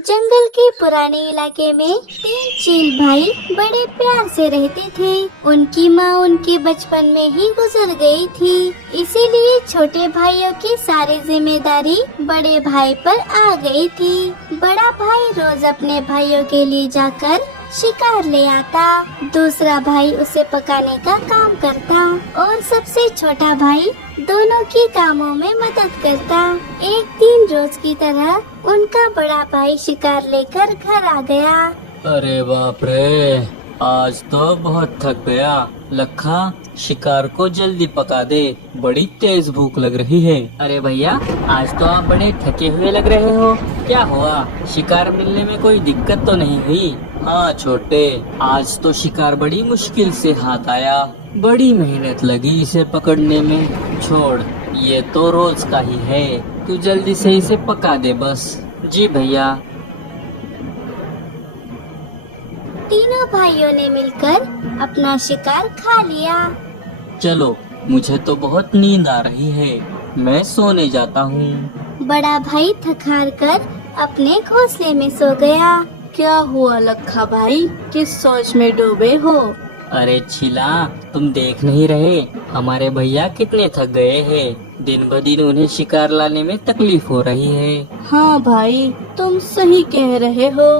जंगल के पुराने इलाके में 3 चील भाई बड़े प्यार से रहते थे। उनकी माँ उनके बचपन में ही गुजर गई थी, इसीलिए छोटे भाइयों की सारी जिम्मेदारी बड़े भाई पर आ गई थी। बड़ा भाई रोज अपने भाइयों के लिए जाकर शिकार ले आता, दूसरा भाई उसे पकाने का काम करता और सबसे छोटा भाई दोनों के कामों में मदद करता। एक दिन रोज की तरह उनका बड़ा भाई शिकार लेकर घर आ गया। अरे बाप रे, आज तो बहुत थक गया। लखा, शिकार को जल्दी पका दे, बड़ी तेज भूख लग रही है। अरे भैया, आज तो आप बड़े थके हुए लग रहे हो, क्या हुआ? शिकार मिलने में कोई दिक्कत तो नहीं हुई? हाँ छोटे, आज तो शिकार बड़ी मुश्किल से हाथ आया, बड़ी मेहनत लगी इसे पकड़ने में। छोड़, ये तो रोज का ही है, तू जल्दी से इसे पका दे बस। जी भैया। तीनों भाइयों ने मिलकर अपना शिकार खा लिया। चलो, मुझे तो बहुत नींद आ रही है, मैं सोने जाता हूँ। बड़ा भाई थक हार कर अपने घोंसले में सो गया। क्या हुआ लखा भाई, किस सोच में डूबे हो? अरे छिला, तुम देख नहीं रहे हमारे भैया कितने थक गए हैं, दिन ब दिन उन्हें शिकार लाने में तकलीफ हो रही है। हाँ भाई, तुम सही कह रहे हो,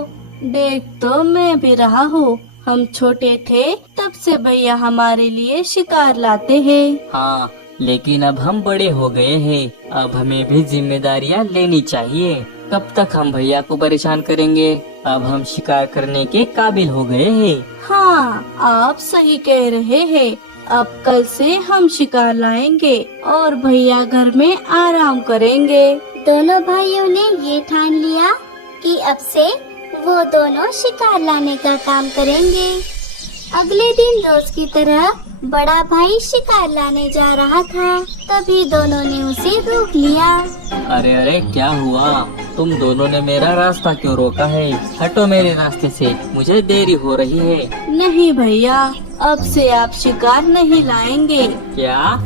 देख तो मैं भी रहा हूँ, हम छोटे थे तब से भैया हमारे लिए शिकार लाते हैं। हाँ, लेकिन अब हम बड़े हो गए हैं, अब हमें भी जिम्मेदारियाँ लेनी चाहिए। कब तक हम भैया को परेशान करेंगे? अब हम शिकार करने के काबिल हो गए हैं। हाँ, आप सही कह रहे हैं, अब कल से हम शिकार लाएंगे और भैया घर में आराम करेंगे। दोनों भाइयों ने ये ठान लिया कि अब से वो दोनों शिकार लाने का काम करेंगे। अगले दिन रोज की तरह बड़ा भाई शिकार लाने जा रहा था, तभी दोनों ने उसे रोक लिया। अरे अरे, क्या हुआ? तुम दोनों ने मेरा रास्ता क्यों रोका है? हटो मेरे रास्ते से, मुझे देरी हो रही है। नहीं भैया, अब से आप शिकार नहीं लाएंगे। क्या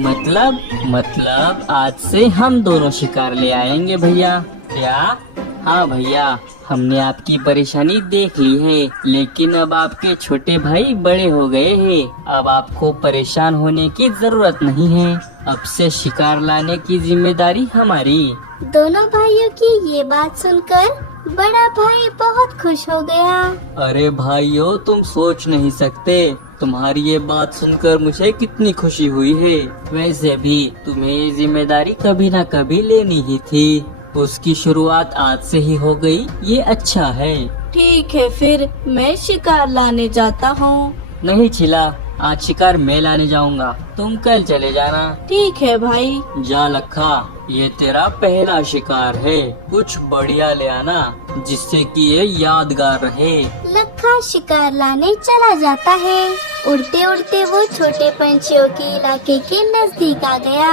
मतलब आज से हम दोनों शिकार ले आएंगे भैया? क्या? हाँ भैया, हमने आपकी परेशानी देख ली है, लेकिन अब आपके छोटे भाई बड़े हो गए हैं, अब आपको परेशान होने की जरूरत नहीं है। अब से शिकार लाने की जिम्मेदारी हमारी। दोनों भाइयों की ये बात सुनकर बड़ा भाई बहुत खुश हो गया। अरे भाइयों, तुम सोच नहीं सकते, तुम्हारी ये बात सुनकर मुझे कितनी खुशी हुई है। वैसे भी तुम्हें ये जिम्मेदारी कभी न कभी लेनी ही थी, उसकी शुरुआत आज से ही हो गई, ये अच्छा है। ठीक है, फिर मैं शिकार लाने जाता हूँ। नहीं छिला, आज शिकार मैं लाने जाऊंगा, तुम कल चले जाना। ठीक है भाई। जा लखा, ये तेरा पहला शिकार है, कुछ बढ़िया ले आना जिससे कि ये यादगार रहे। लखा शिकार लाने चला जाता है। उड़ते उड़ते वो छोटे पंछियों के इलाके के नजदीक आ गया।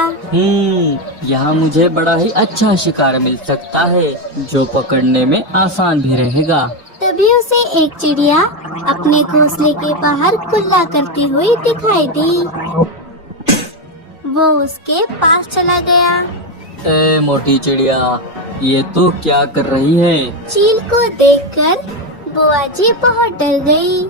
यहाँ मुझे बड़ा ही अच्छा शिकार मिल सकता है, जो पकड़ने में आसान भी रहेगा। तभी उसे एक चिड़िया अपने घोंसले के बाहर कुल्ला करती हुई दिखाई दी। वो उसके पास चला गया। ए मोटी चिड़िया, ये तू क्या कर रही है? चील को देखकर बुआ जी बहुत डर गई।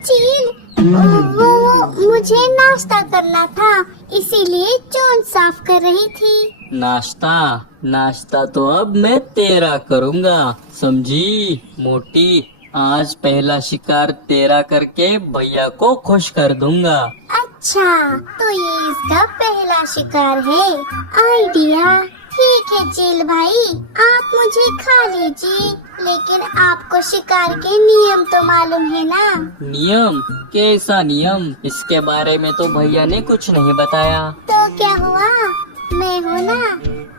चील, वो मुझे नाश्ता करना था, इसीलिए चोंच साफ कर रही थी। नाश्ता तो अब मैं तेरा करूँगा, समझी मोटी? आज पहला शिकार तेरा करके भैया को खुश कर दूंगा। अच्छा, तो ये इसका पहला शिकार है। आइडिया ठीक है चील भाई, आप मुझे खा लीजिए, लेकिन आपको शिकार के नियम तो मालूम है ना? नियम? कैसा नियम? इसके बारे में तो भैया ने कुछ नहीं बताया। तो क्या हुआ, मैं हूँ ना,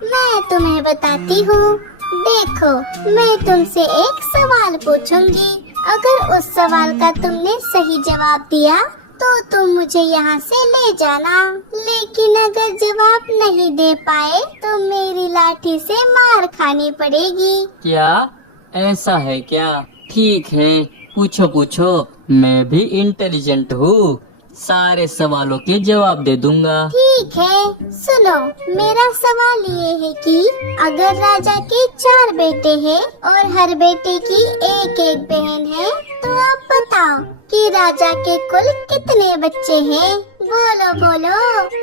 मैं तुम्हें बताती हूँ। देखो, मैं तुमसे एक सवाल पूछूंगी, अगर उस सवाल का तुमने सही जवाब दिया तो तुम मुझे यहाँ से ले जाना, लेकिन अगर जवाब नहीं दे पाए तो मेरी लाठी से मार खानी पड़ेगी। क्या ऐसा है क्या? ठीक है, पूछो, मैं भी इंटेलिजेंट हूँ, सारे सवालों के जवाब दे दूंगा। ठीक है, सुनो, मेरा सवाल ये है कि अगर राजा के 4 बेटे हैं और हर बेटे की एक एक बहन है, तो आप बताओ कि राजा के कुल कितने बच्चे हैं? बोलो बोलो,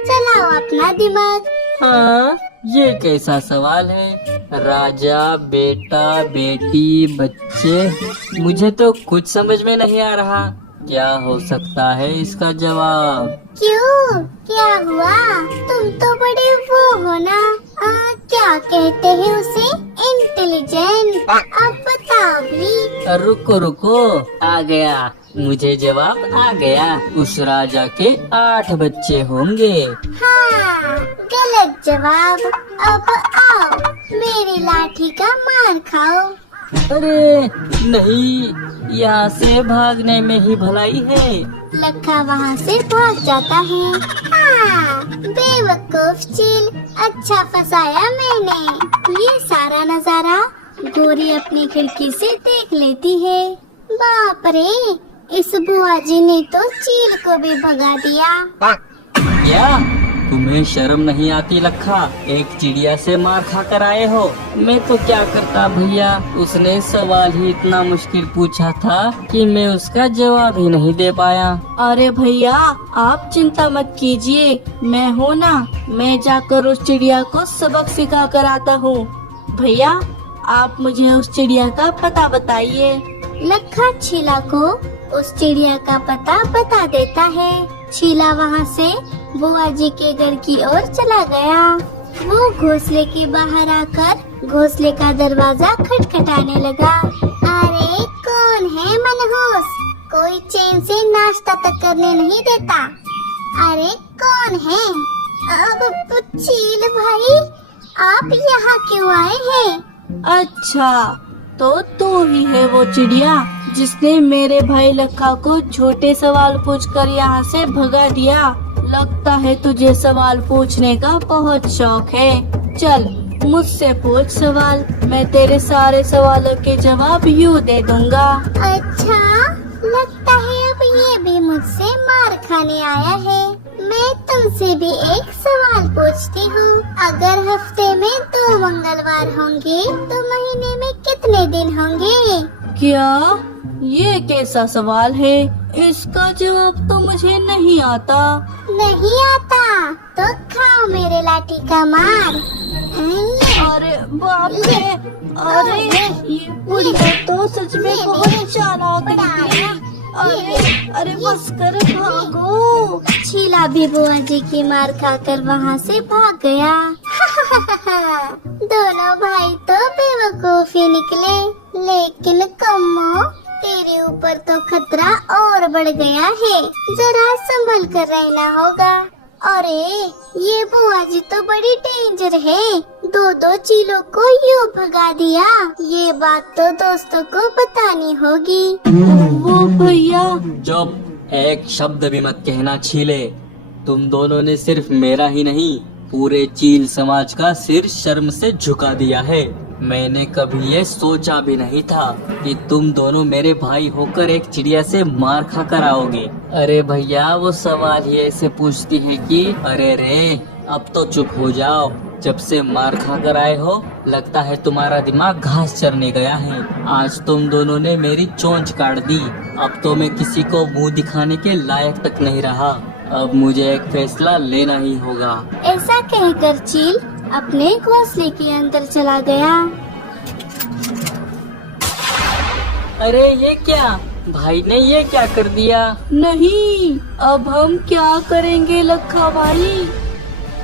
चलाओ अपना दिमाग। हाँ, ये कैसा सवाल है? राजा, बेटा, बेटी, बच्चे, मुझे तो कुछ समझ में नहीं आ रहा। क्या हो सकता है इसका जवाब? क्यों, क्या हुआ? तुम तो बड़े वो हो ना, क्या कहते हैं उसे, इंटेलिजेंट। अब बताओ भी। रुको रुको, आ गया, मुझे जवाब आ गया। उस राजा के 8 बच्चे होंगे। हाँ, गलत जवाब। अब आओ, मेरी लाठी का मार खाओ। अरे नहीं, यहाँ से भागने में ही भलाई है। लखा वहाँ से भाग जाता है। हाँ, बेवकूफ चील, अच्छा फंसाया मैंने। ये सारा नजारा गोरी अपनी खिड़की से देख लेती है। बाप रे, इस बुआ जी ने तो चील को भी भगा दिया। क्या तुम्हें शर्म नहीं आती लखा? एक चिड़िया से मार खा कर आए हो। मैं तो क्या करता भैया, उसने सवाल ही इतना मुश्किल पूछा था कि मैं उसका जवाब ही नहीं दे पाया। अरे भैया, आप चिंता मत कीजिए, मैं हूँ ना, मैं जाकर उस चिड़िया को सबक सिखा कर आता हूँ। भैया, आप मुझे उस चिड़िया का पता बताइए। लखा छीला को उस चिड़िया का पता बता देता है। छीला वहाँ से बुआ जी के घर की ओर चला गया। वो घोंसले के बाहर आकर घोंसले का दरवाजा खटखटाने लगा। अरे कौन है मनहूस, कोई चैन से नाश्ता तक करने नहीं देता। अरे कौन है? अब चील भाई, आप यहाँ क्यों आए हैं? अच्छा, तो तू ही है वो चिड़िया जिसने मेरे भाई लखा को झूठे सवाल पूछकर यहाँ से भगा दिया। लगता है तुझे सवाल पूछने का बहुत शौक है। चल, मुझसे पूछ सवाल, मैं तेरे सारे सवालों के जवाब यूँ दे दूंगा। अच्छा, लगता है अब ये भी मुझसे मार खाने आया है। मैं तुमसे भी एक सवाल पूछती हूँ। अगर हफ्ते में 2 मंगलवार होंगे तो महीने में कितने दिन होंगे? क्या? ये कैसा सवाल है? इसका जवाब तो मुझे नहीं आता। नहीं आता तो खाओ मेरे लाठी का मार। अरे बाप रे, अरे ये बुढ़िया तो सच में बहुत चालाक निकली। अरे बस कर, भागो। छीला भी बुआ जी की मार खाकर वहाँ से भाग गया। दोनों भाई तो बेवकूफ ही निकले, लेकिन कम्मो, तेरे ऊपर तो खतरा और बढ़ गया है। जरा संभल कर रहना होगा। अरे ये बुआ जी तो बड़ी डेंजर है, 2 चीलों को यूँ भगा दिया। ये बात तो दोस्तों को बतानी होगी। वो भैया। चुप, एक शब्द भी मत कहना छीले। तुम दोनों ने सिर्फ मेरा ही नहीं, पूरे चील समाज का सिर शर्म से झुका दिया है। मैंने कभी ये सोचा भी नहीं था कि तुम दोनों मेरे भाई होकर एक चिड़िया से मार खा कर आओगे। अरे भैया, वो सवाल ही ऐसे पूछती है कि अरे रे, अब तो चुप हो जाओ। जब से मार खा कर आए हो, लगता है तुम्हारा दिमाग घास चरने गया है। आज तुम दोनों ने मेरी चोंच काट दी। अब तो मैं किसी को मुंह दिखाने के लायक तक नहीं रहा। अब मुझे एक फैसला लेना ही होगा। ऐसा कहकर चील अपने घोंसले के अंदर चला गया। अरे ये क्या, भाई ने ये क्या कर दिया? नहीं, अब हम क्या करेंगे लखा भाई?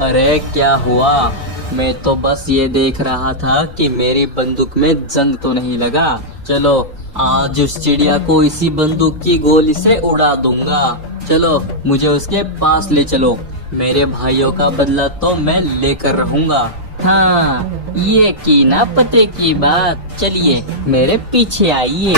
अरे क्या हुआ? मैं तो बस ये देख रहा था कि मेरी बंदूक में जंग तो नहीं लगा। चलो, आज उस चिड़िया को इसी बंदूक की गोली से उड़ा दूंगा। चलो, मुझे उसके पास ले चलो। मेरे भाइयों का बदला तो मैं लेकर रहूंगा। हाँ, ये की ना पते की बात। चलिए, मेरे पीछे आइए।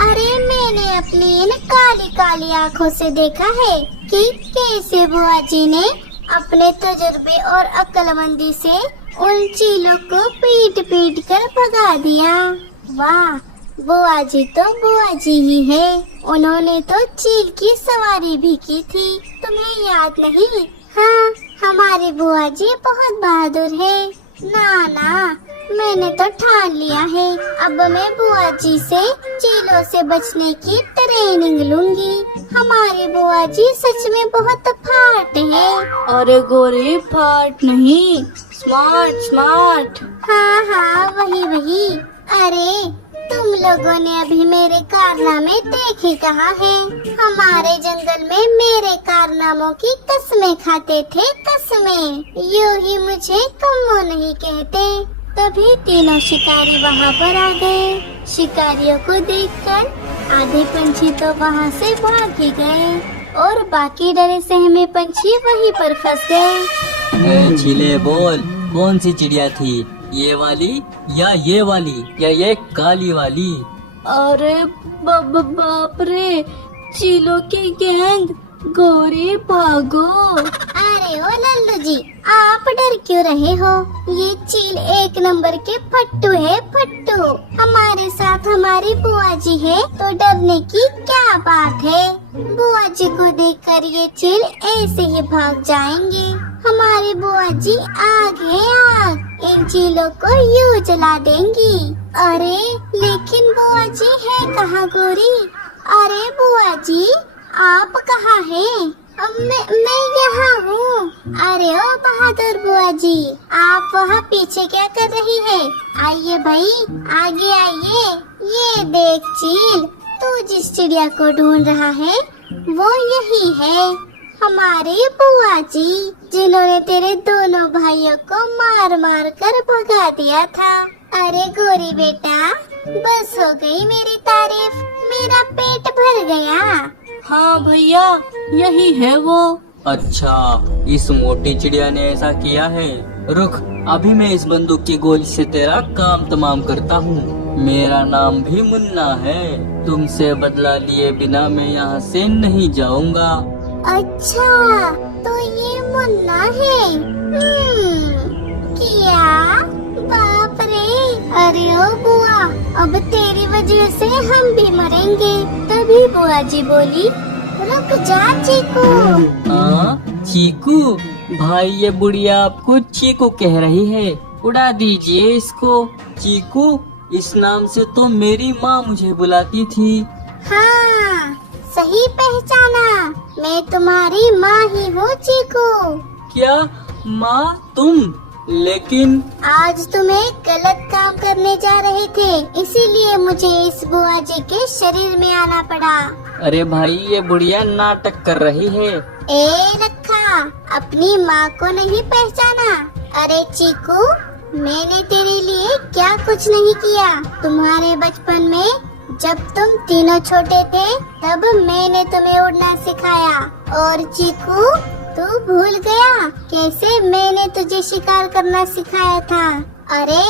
अरे मैंने अपनी इन काली काली आँखों से देखा है कि कैसे बुआ जी ने अपने तजुर्बे और अक्लमंदी से उन चीलों को पीट पीट कर भगा दिया। वाह, बुआ जी तो बुआ जी ही है। उन्होंने तो चील की सवारी भी की थी, तुम्हें याद नहीं? हाँ, हमारी बुआ जी बहुत बहादुर है। ना ना, मैंने तो ठान लिया है, अब मैं बुआ जी से चीलों से बचने की ट्रेनिंग लूंगी। हमारी बुआ जी सच में बहुत फाट है। अरे गोरी, फाट नहीं, स्मार्ट स्मार्ट। हाँ हाँ, वही वही। अरे तुम लोगों ने अभी मेरे कारनामे देखे कहाँ हैं? हमारे जंगल में मेरे कारनामों की कसमें खाते थे, कसमें। यूं ही मुझे कम्मो नहीं कहते। तभी तीनों शिकारी वहाँ पर आ गए। शिकारियों को देखकर आधे पंछी तो वहाँ से भाग ही गए और बाकी डरे सहमे पंछी वहीं पर फंस गए। चिले बोल, कौन सी चिड़िया थी? ये वाली या ये वाली या ये काली वाली? अरे बाप रे, चीलों की गैंग। गोरी भागो। अरे ओ लल्लू जी, आप डर क्यों रहे हो? ये चील एक नंबर के फट्टू है, फट्टू। हमारे साथ हमारी बुआ जी है तो डरने की क्या बात है? बुआ जी को देखकर ये चील ऐसे ही भाग जाएंगे। हमारी बुआ जी आग है, आग। इन चीलों को यूं जला देंगी। अरे लेकिन बुआ जी है कहाँ गोरी? अरे बुआ जी, आप कहाँ हैं? मैं यहाँ हूँ। अरे ओ बहादुर बुआ जी, आप वहाँ पीछे क्या कर रही है? आइए भाई, आगे आइए। ये देख चील, तू जिस चिड़िया को ढूंढ रहा है वो यही है, हमारी बुआ जी, जिन्होंने तेरे दोनों भाइयों को मार मार कर भगा दिया था। अरे गोरी बेटा, बस हो गई मेरी तारीफ, मेरा पेट भर गया। हाँ भैया, यही है वो। अच्छा, इस मोटी चिड़िया ने ऐसा किया है। रुक, अभी मैं इस बंदूक की गोली से तेरा काम तमाम करता हूँ। मेरा नाम भी मुन्ना है। तुमसे बदला लिए बिना मैं यहाँ से नहीं जाऊँगा। अच्छा, तो ये मुन्ना है। क्या बाप रे। अरे ओ बुआ, अब तेरी वजह से हम भी मरेंगे। तभी बुआ जी बोली, रुक जा चीकू। चीकू? भाई ये बुढ़िया आपको चीकू कह रही है, उड़ा दीजिए इसको। चीकू, इस नाम से तो मेरी माँ मुझे बुलाती थी। हाँ, सही पहचाना, मैं तुम्हारी माँ ही हूँ चीकू। क्या माँ तुम? लेकिन आज तुम एक गलत काम करने जा रहे थे, इसीलिए मुझे इस बुआ जी के शरीर में आना पड़ा। अरे भाई, ये बुढ़िया नाटक कर रही है। ए लखा, अपनी माँ को नहीं पहचाना? अरे चीकू, मैंने तेरे लिए क्या कुछ नहीं किया। तुम्हारे बचपन में जब तुम तीनों छोटे थे तब मैंने तुम्हें उड़ना सिखाया। और चीकू, तू भूल गया कैसे मैंने तुझे शिकार करना सिखाया था? अरे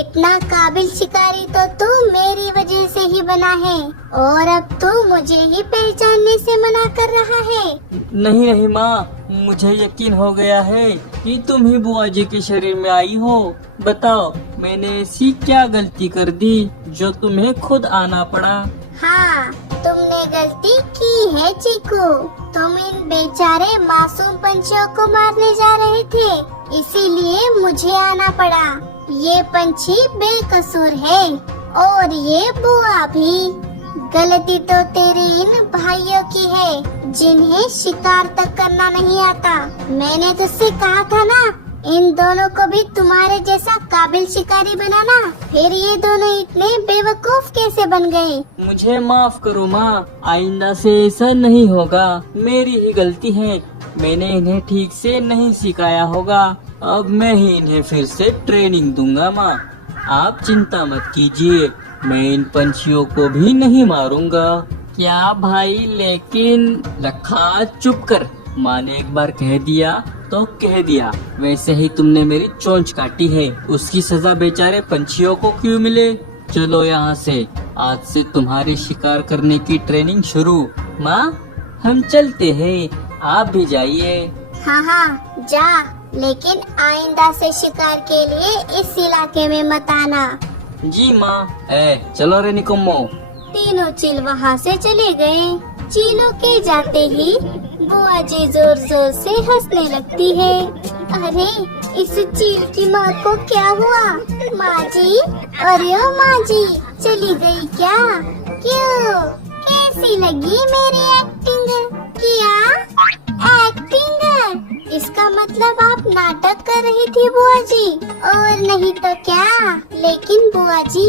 इतना काबिल शिकारी तो तू मेरी वजह से ही बना है, और अब तू मुझे ही पहचानने से मना कर रहा है। नहीं नहीं माँ, मुझे यकीन हो गया है कि तुम ही बुआ जी के शरीर में आई हो। बताओ, मैंने ऐसी क्या गलती कर दी जो तुम्हें खुद आना पड़ा? हाँ, तुमने गलती की है चीकू। तुम इन बेचारे मासूम पंछियों को मारने जा रहे थे, इसीलिए मुझे आना पड़ा। ये पंछी बेकसूर है और ये बुआ भी। गलती तो तेरी इन भाइयों की है जिन्हें शिकार तक करना नहीं आता। मैंने तुझसे कहा था ना, इन दोनों को भी तुम्हारे जैसा काबिल शिकारी बनाना। फिर ये दोनों इतने बेवकूफ कैसे बन गए? मुझे माफ करो माँ, आइंदा से ऐसा नहीं होगा। मेरी ही गलती है, मैंने इन्हें ठीक से नहीं सिखाया होगा। अब मैं ही इन्हें फिर से ट्रेनिंग दूंगा माँ, आप चिंता मत कीजिए। मैं इन पंछियों को भी नहीं मारूंगा। क्या भाई? लेकिन लखा चुप कर, माँ ने एक बार कह दिया तो कह दिया। वैसे ही तुमने मेरी चोंच काटी है, उसकी सजा बेचारे पंछियों को क्यों मिले? चलो यहाँ से, आज से तुम्हारी शिकार करने की ट्रेनिंग शुरू। माँ, हम चलते हैं, आप भी जाइए। हाँ हाँ जा, लेकिन आइंदा से शिकार के लिए इस इलाके में मत आना। जी माँ। चलो रे निकम्मो। तीनों चील वहाँ से चले गए। चीलों के जाते ही बुआ जी जोर जोर से हंसने लगती है। अरे इस चील की माँ को क्या हुआ? माँ जी, अरे ओ माँ जी, चली गई क्या? क्यों? कैसी लगी मेरी एक्टिंग? किया एक्टिंग? इसका मतलब आप नाटक कर रही थी बुआ जी, और नहीं तो क्या? लेकिन बुआ जी,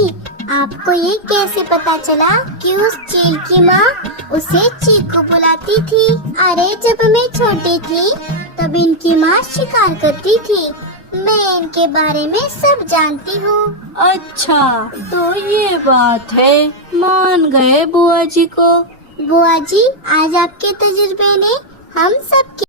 आपको ये कैसे पता चला कि उस चील की माँ उसे चीकू बुलाती थी? अरे जब मैं छोटी थी तब इनकी माँ शिकार करती थी। मैं इनके बारे में सब जानती हूँ। अच्छा, तो ये बात है, मान गए बुआ जी को। बुआ जी, आज आपके तजुर्बे ने हम सब